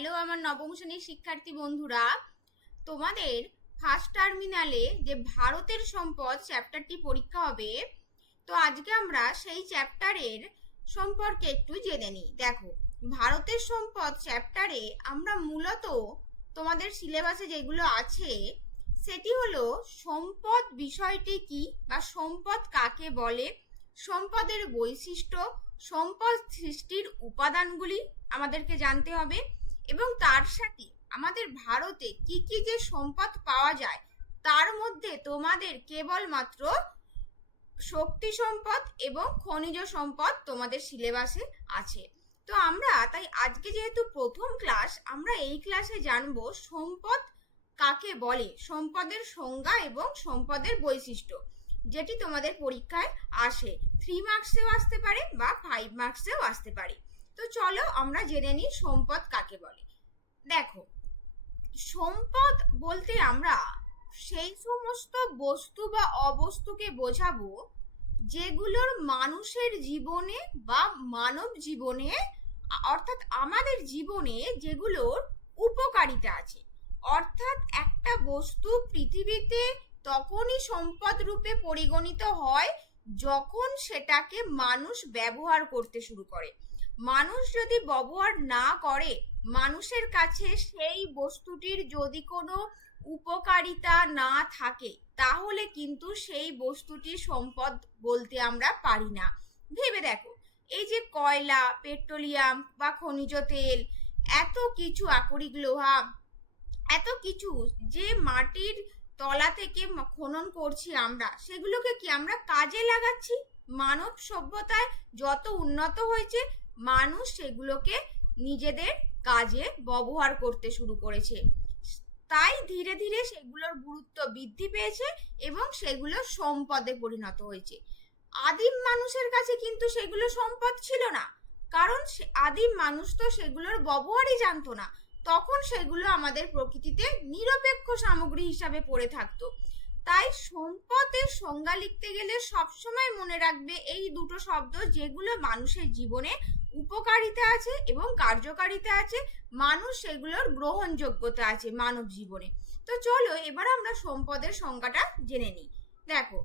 Hello আমার নবম শ্রেণীর শিক্ষার্থী বন্ধুরা, তোমাদের ফার্স্ট টার্মিনালে যে ভারতের সম্পদ চ্যাপ্টারটি পরীক্ষা হবে, তো আজকে আমরা সেই চ্যাপ্টারের সম্পর্কে একটু জেনে নিই। দেখো, ভারতের সম্পদ চ্যাপ্টারে আমরা মূলত তোমাদের সিলেবাসে যেগুলো আছে সেটি হলো সম্পদ বিষয়টি কি বা সম্পদ কাকে বলে, সম্পদের বৈশিষ্ট্য, সম্পদ সৃষ্টির উপাদানগুলি আমাদেরকে জানতে হবে এবং তার সাথে আমাদের ভারতে কি কি যে সম্পদ পাওয়া যায় তার মধ্যে তোমাদের কেবলমাত্র শক্তি সম্পদ এবং খনিজ সম্পদ তোমাদের সিলেবাসে আছে। তো আমরা তাই আজকে যেহেতু প্রথম ক্লাস, আমরা এই ক্লাসে জানবো সম্পদ কাকে বলে, সম্পদের সংজ্ঞা এবং সম্পদের বৈশিষ্ট্য, যেটি তোমাদের পরীক্ষায় আসে। 3 মার্কসেও আসতে পারে বা 5 মার্কসেও আসতে পারে। তো চলো আমরা জেনে নিই সম্পদ কাকে বলে। দেখো, সম্পদ বলতে আমরা সেই সমস্ত বস্তু বা অবস্তুকে বোঝাবো যেগুলোর মানুষের জীবনে বা মানব জীবনে অর্থাৎ আমাদের জীবনে যেগুলোর উপকারিতা আছে। অর্থাৎ একটা বস্তু পৃথিবীতে তখনই সম্পদ রূপে পরিগণিত হয় যখন সেটাকে মানুষ ব্যবহার করতে শুরু করে। মানুষ যদি ব্যবহার না করে, মানুষের কাছে সেই বস্তুটির যদি কোনো উপকারিতা না থাকে, তাহলে কিন্তু সেই বস্তুটি সম্পদ বলতে আমরা পারি না। ভেবে দেখো, এই যে কয়লা, পেট্রোলিয়াম বা খনিজ তেল, এত কিছু, আকরিক লোহা, এত কিছু যে মাটির তলা থেকে খনন করছি আমরা, সেগুলোকে কি আমরা কাজে লাগাচ্ছি। মানব সভ্যতায় যত উন্নত হয়েছে, মানুষ সেগুলোকে নিজেদের কাজে ব্যবহার করতে শুরু করেছে। তাই ধীরে ধীরে সেগুলোর গুরুত্ব বৃদ্ধি পেয়েছে এবং সেগুলো সম্পদে পরিণত হয়েছে। আদিম মানুষের কাছে কিন্তু সেগুলো সম্পদ ছিল না, কারণ আদিম মানুষ তো সেগুলোর ব্যবহারই জানতো না। তখন সেগুলো আমাদের প্রকৃতিতে নিরপেক্ষ সামগ্রী হিসাবে পড়ে থাকতো। তাই সম্পদের সংজ্ঞা লিখতে গেলে সবসময় মনে রাখবে এই দুটো শব্দ, যেগুলো মানুষের জীবনে উপকারিতা আছে এবং কার্যকারিতা আছে, মানুষ সেগুলোর গ্রহণযোগ্যতা আছে মানব জীবনে। তো চলো এবার আমরা সম্পদের সংজ্ঞাটা জেনে নিই। দেখো,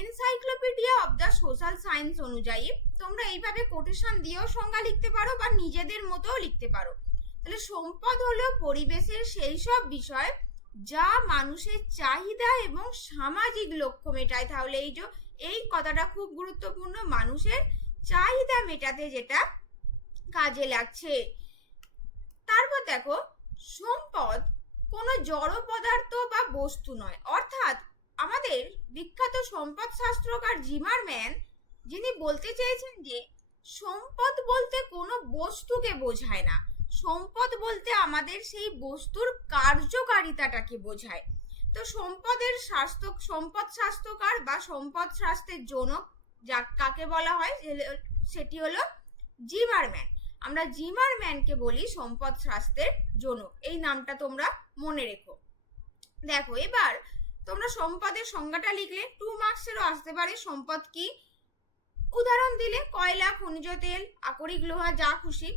encyclopedia of the social science অনুযায়ী তোমরা এইভাবে কোটেশন দিয়েও সংজ্ঞা লিখতে পারো বা নিজেদের মতোও লিখতে পারো। তাহলে সম্পদ হলো পরিবেশের সেই সব বিষয় যা মানুষের চাহিদা এবং সামাজিক লক্ষ্য মেটায়। তাহলে এই কথাটা খুব গুরুত্বপূর্ণ, মানুষের চাহিদা মেটাতে যেটা কাজে লাগছে। তারপর দেখো, সম্পদ কোনো জড় পদার্থ বা বস্তু নয়। অর্থাৎ আমাদের বিখ্যাত সম্পদ শাস্ত্রকার জিমারম্যান, যিনি বলতে চেয়েছেন যে সম্পদ বলতে কোনো বস্তুকে বোঝায় না, সম্পদ বলতে আমাদের সেই বস্তুর কার্যকারিতাটাকে বোঝায়। তো সম্পদ শাস্ত্রকার বা সম্পদ শাস্ত্রের জনক কাকে বলা হয়, সেটি হলো জিমারম্যান। আমরা জিমারম্যানকে বলি সম্পদ শাস্ত্রের জনক, এই নামটা তোমরা মনে রেখো। দেখো, এবার তোমরা সম্পদের সংজ্ঞাটা লিখলে 2 মার্কসেরও আসতে পারে। সম্পদ কি, উদাহরণ দিলে কয়লা, খনিজ তেল, আকরিক লোহা, যা খুশি।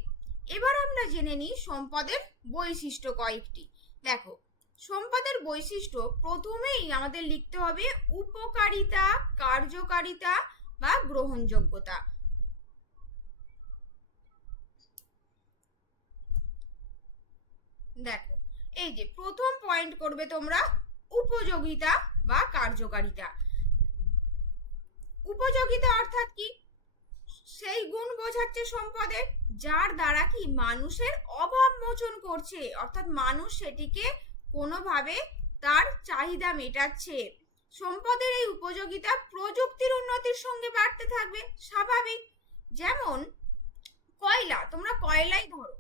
এবার আমরা জেনে নিই সম্পদের বৈশিষ্ট্য কয়েকটি। দেখো, সম্পদের বৈশিষ্ট্য প্রথমেই আমাদের লিখতে হবে উপকারিতা, কার্যকারিতা বা গ্রহণযোগ্যতা। দেখো, এই যে প্রথম পয়েন্ট করবে তোমরা উপযোগিতা বা কার্যকারিতা। উপযোগিতা অর্থাৎ কি, সেই গুণ বোঝাচ্ছে সম্পদের যার দ্বারা কি মানুষের অভাব মোচন করছে, অর্থাৎ মানুষ সেটিকে কোনোভাবে তার চাহিদা মেটাচ্ছে। সম্পদের এই উপযোগিতা প্রযুক্তির উন্নতির সঙ্গে বাড়তে থাকবে, স্বাভাবিক। যেমন কয়লা, তোমরা কয়লাই ধরো,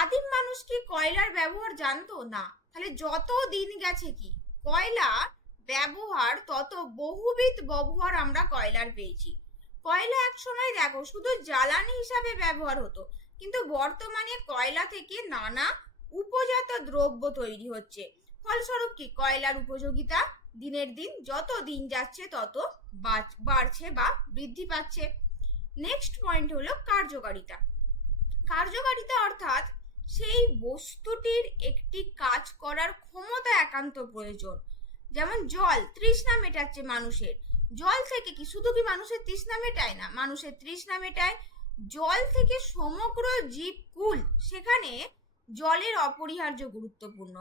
আদিম মানুষ কি কয়লার ব্যবহার জানতো না? তাহলে যত দিন গেছে কি কয়লা ব্যবহার, তত বহুবিধ ব্যবহার আমরা কয়লার পেয়েছি। কয়লা এক সময় দেখো শুধু জ্বালানি হিসাবে ব্যবহার হতো, কিন্তু বর্তমানে কয়লা থেকে নানা উপজাত দ্রব্য তৈরি হচ্ছে। ফলস্বরূপ কি কয়লার উপযোগিতা দিনের দিন, যত দিন যাচ্ছে তত বাড়ছে বা বৃদ্ধি পাচ্ছে। নেক্সট পয়েন্ট হলো কার্যকারিতা। কার্যকারিতা অর্থাৎ সেই বস্তুটির একটি কাজ করার ক্ষমতা একান্ত প্রয়োজন। যেমন জল তৃষ্ণা মেটাচ্ছে মানুষের, জল থেকে কি শুধু কি মানুষের তৃষ্ণা মেটায় না, মানুষের তৃষ্ণা মেটায়, জল থেকে সমগ্র জীবকুল সেখানে জলের অপরিহার্য গুরুত্বপূর্ণ।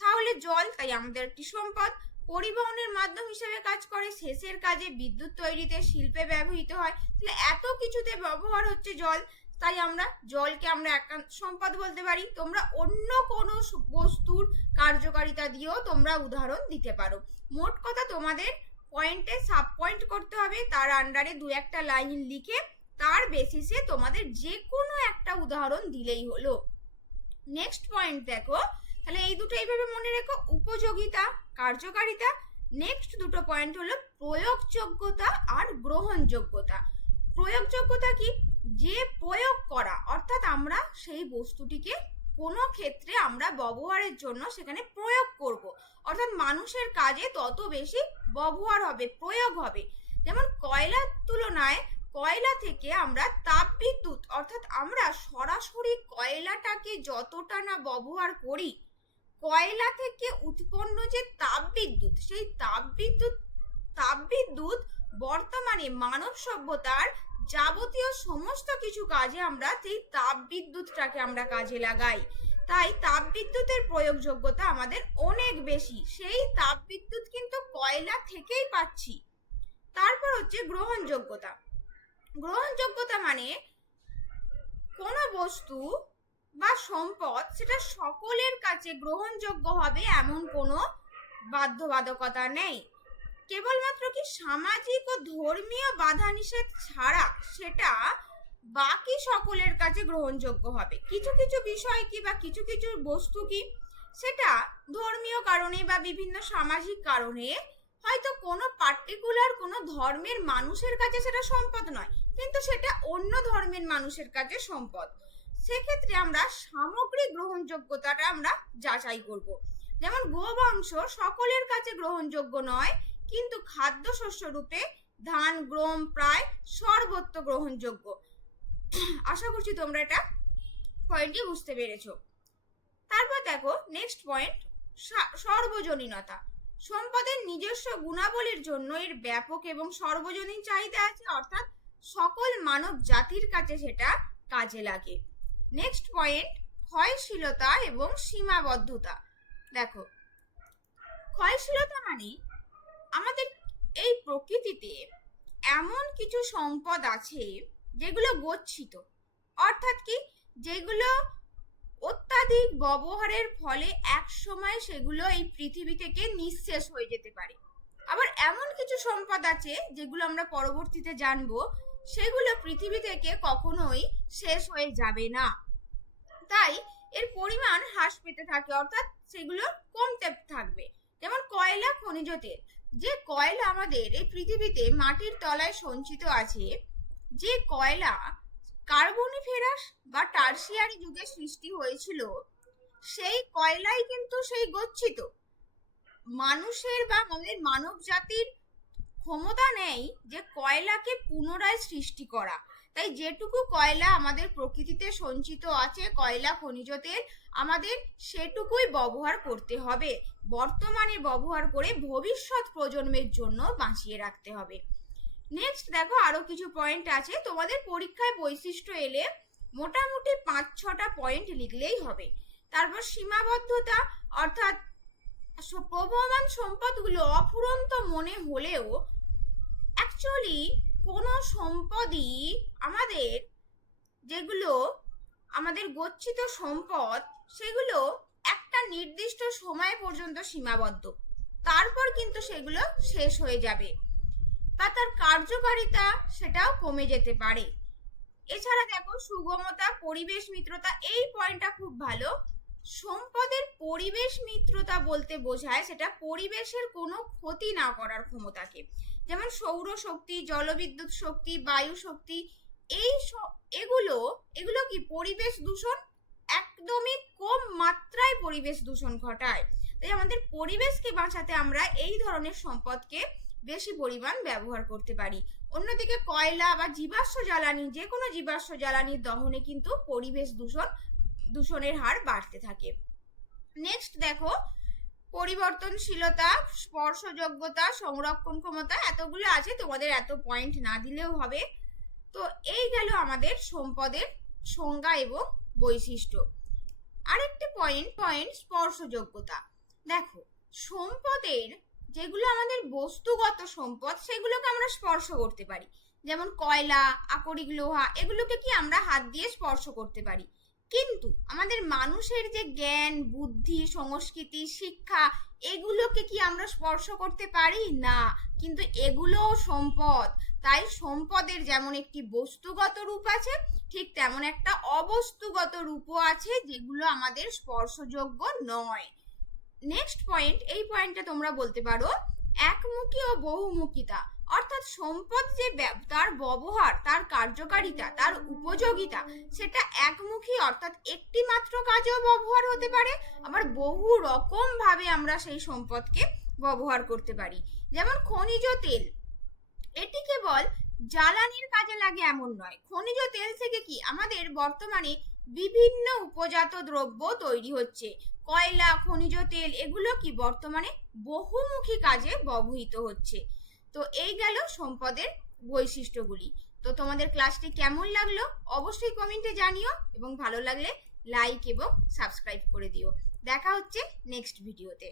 তাহলে জল তাই আমাদের একটি সম্পদ, পরিবহনের মাধ্যম হিসেবে কাজ করে, শেষের কাজে বিদ্যুৎ তৈরিতে, শিল্পে ব্যবহৃত হয়। তাহলে এত কিছুতে ব্যবহার হচ্ছে জল, তাই আমরা জলকে আমরা একান্ত সম্পদ বলতে পারি। তোমরা অন্য কোনো বস্তুর কার্যকারিতা দিয়েও তোমরা উদাহরণ দিতে পারো। মোট কথা তোমাদের পয়েন্টে সাব পয়েন্ট করতে হবে, তার আন্ডারে দু একটা লাইন লিখে তার বেসিসে তোমাদের যে কোনো একটা উদাহরণ দিলেই হলো। নেক্সট পয়েন্ট দেখো, তাহলে এই দুটো এইভাবে মনে রেখো, উপযোগিতা, কার্যকারিতা। নেক্সট দুটো পয়েন্ট হলো প্রয়োগযোগ্যতা আর গ্রহণযোগ্যতা। প্রয়োগযোগ্যতা কি, যে প্রয়োগ করা, অর্থাৎ আমরা সেই বস্তুটিকে কোনো ক্ষেত্রে আমরা ব্যবহারের জন্য সেখানে প্রয়োগ করব, অর্থাৎ মানুষের কাজে তত বেশি ব্যবহার হবে, প্রয়োগ হবে। যেমন কয়লার তুলনায় কয়লা থেকে আমরা তাপবিদ্যুৎ, অর্থাৎ আমরা সরাসরি কয়লাটাকে যতটা না ব্যবহার করি, কয়লা থেকে উৎপন্ন যে তাপবিদ্যুৎ, সেই তাপবিদ্যুৎ বর্তমানে মানব সভ্যতার যাবতীয় সমস্ত কিছু কাজে আমরা সেই তাপবিদ্যুৎটাকে আমরা কাজে লাগাই। তাই তাপবিদ্যুতের প্রয়োগযোগ্যতা আমাদের অনেক বেশি, সেই তাপবিদ্যুৎ কিন্তু কয়লা থেকেই পাচ্ছি। তারপর হচ্ছে গ্রহণযোগ্যতা। গ্রহণযোগ্যতা মানে কোনো বস্তু বা সম্পদ সেটা সকলের কাছে গ্রহণযোগ্য হবে এমন কোনো বাধ্যবাধকতা নেই। কেবলমাত্র কি সামাজিক ও ধর্মীয় বাধা নিষেধ ছাড়া সেটা বাকি সকলের কাছে গ্রহণযোগ্য হবে। কিছু কিছু বিষয় কি বা কিছু কিছু বস্তু কি সেটা ধর্মীয় কারণে বা বিভিন্ন সামাজিক কারণে হয়তো কোনো পার্টিকুলার কোনো ধর্মের মানুষের কাছে সেটা সম্পদ নয়, কিন্তু সেটা অন্য ধর্মের মানুষের কাছে সম্পদ। সেক্ষেত্রে আমরা সামগ্রিক গ্রহণযোগ্যতাটা আমরা যাচাই করব। যেমন গোবংশ সকলের কাছে গ্রহণযোগ্য নয়, কিন্তু খাদ্যশস্য রূপে ধান, গম প্রায় সর্বত্র গ্রহণযোগ্য। আশা করছি তোমরা এটা পয়েন্টটি বুঝতে পেরেছো। তারপর দেখো নেক্সট পয়েন্ট, সর্বজনীনতা। সম্পদের নিজস্ব গুণাবলীর জন্য এর ব্যাপক এবং সর্বজনীন চাহিদা আছে, অর্থাৎ সকল মানব জাতির কাছে সেটা কাজে লাগে। নেক্সট পয়েন্ট, ক্ষয়শীলতা এবং সীমাবদ্ধতা। দেখো, ক্ষয়শীলতা মানে আমাদের এই প্রকৃতিতে এমন কিছু সম্পদ আছে যেগুলো গচ্ছিত, অর্থাৎ কি যেগুলো অত্যাধিক ব্যবহারের ফলে এক সময় সেগুলো এই পৃথিবী থেকে নিঃশেষ হয়ে যেতে পারে। আবার এমন কিছু সম্পদ আছে যেগুলো আমরা পরবর্তীতে জানবো, সেগুলো পৃথিবী থেকে কখনোই শেষ হয়ে যাবে না, তাই এর পরিমাণ হ্রাস পেতে থাকে, অর্থাৎ সেগুলো কমতে থাকবে। যেমন কয়লা, খনিজ তেল। যে কয়লা আমাদের এই পৃথিবীতে মাটির তলায় সঞ্চিত আছে, যে কয়লা কার্বনিফেরাস বা টারশিয়ারি যুগে সৃষ্টি হয়েছিল, সেই কয়লাই কিন্তু সেই গচ্ছিত। মানুষের বা আমাদের মানব জাতির ক্ষমতা নেই যে কয়লাকে পুনরায় সৃষ্টি করা। তাই যেটুকু কয়লা আমাদের প্রকৃতিতে সঞ্চিত আছে, কয়লা, খনিজ তেল, আমাদের সেটুকুই ব্যবহার করতে হবে, বর্তমানে ব্যবহার করে ভবিষ্যৎ প্রজন্মের জন্য বাঁচিয়ে রাখতে হবে। নেক্সট দেখো, আরো কিছু পয়েন্ট আছে, তোমাদের পরীক্ষায় বৈশিষ্ট্য এলে মোটামুটি 5-6টা পয়েন্ট লিখলেই হবে। তারপর সীমাবদ্ধতা, অর্থাৎ প্রবহমান সম্পদগুলো অফুরন্ত মনে হলেও অ্যাকচুয়ালি কোনো সম্পদই আমাদের, যেগুলো আমাদের গচ্ছিত সম্পদ, সেগুলো একটা নির্দিষ্ট সময় পর্যন্ত সীমাবদ্ধ, তারপর কিন্তু সেগুলো শেষ হয়ে যাবে বা তার কার্যকারিতা সেটাও কমে যেতে পারে। এছাড়া দেখো সুগমতা, পরিবেশ মিত্রতা, এই পয়েন্টটা খুব ভালো। সম্পদের পরিবেশ মিত্রতা বলতে বোঝায় সেটা পরিবেশের কোনো ক্ষতি না করার ক্ষমতাকে। যেমন সৌরশক্তি, জলবিদ্যুৎ শক্তি, বায়ু শক্তি, এগুলো কি পরিবেশ দূষণ একদমই কম মাত্রায় পরিবেশ দূষণ ঘটায়। তাই আমাদের পরিবেশকে বাঁচাতে আমরা এই ধরনের সম্পদকে বেশি পরিমাণ ব্যবহার করতে পারি। অন্যদিকে কয়লা বা জীবাশ্ম জ্বালানি, যে কোনো জীবাশ্ম জ্বালানির দহনে কিন্তু পরিবেশ দূষণের হার বাড়তে থাকে। নেক্সট দেখো, পরিবর্তনশীলতা, স্পর্শযোগ্যতা, সংরক্ষণ ক্ষমতা, এতগুলো আছে, তোমাদের এত পয়েন্ট না দিলেও হবে। তো এই গেল আমাদের সম্পদের সংজ্ঞা এবং বৈশিষ্ট্য। আরেকটি পয়েন্ট স্পর্শযোগ্যতা। দেখো, সম্পদের যেগুলো আমাদের বস্তুগত সম্পদ সেগুলোকে আমরা স্পর্শ করতে পারি, যেমন কয়লা, আকরিক লোহা, এগুলোকে কি আমরা হাত দিয়ে স্পর্শ করতে পারি। কিন্তু আমাদের মানুষের যে জ্ঞান, বুদ্ধি, সংস্কৃতি, শিক্ষা, এগুলোকে কি আমরা স্পর্শ করতে পারি না, কিন্তু এগুলোও সম্পদ। তাই সম্পদের যেমন একটি বস্তুগত রূপ আছে, ঠিক তেমন একটা অবস্তুগত রূপও আছে, যেগুলো আমাদের স্পর্শযোগ্য নয়। নেক্সট পয়েন্ট, এই পয়েন্টটা তোমরা বলতে পারো একমুখী ও বহুমুখিতা। অর্থাৎ সম্পদ যে তার ব্যবহার, তার কার্যকারিতা, তার উপযোগিতা, সেটা একমুখী, অর্থাৎ একটি মাত্র কাজেও ব্যবহার হতে পারে, আবার বহু রকম ভাবে আমরা সেই সম্পদকে ব্যবহার করতে পারি। যেমন খনিজ তেল, এটি কেবল জ্বালানির কাজে লাগে এমন নয়। খনিজ তেল থেকে কি আমাদের বর্তমানে বিভিন্ন উপজাত দ্রব্য তৈরি হচ্ছে। কয়লা, খনিজ তেল, এগুলো কি বর্তমানে বহুমুখী কাজে ব্যবহৃত হচ্ছে। তো এই গেল সম্পদের বৈশিষ্ট্যগুলি। তো তোমাদের ক্লাসটি কেমন লাগলো অবশ্যই কমেন্টে জানিও, এবং ভালো লাগলে লাইক এবং সাবস্ক্রাইব করে দিও। দেখা হচ্ছে নেক্সট ভিডিওতে।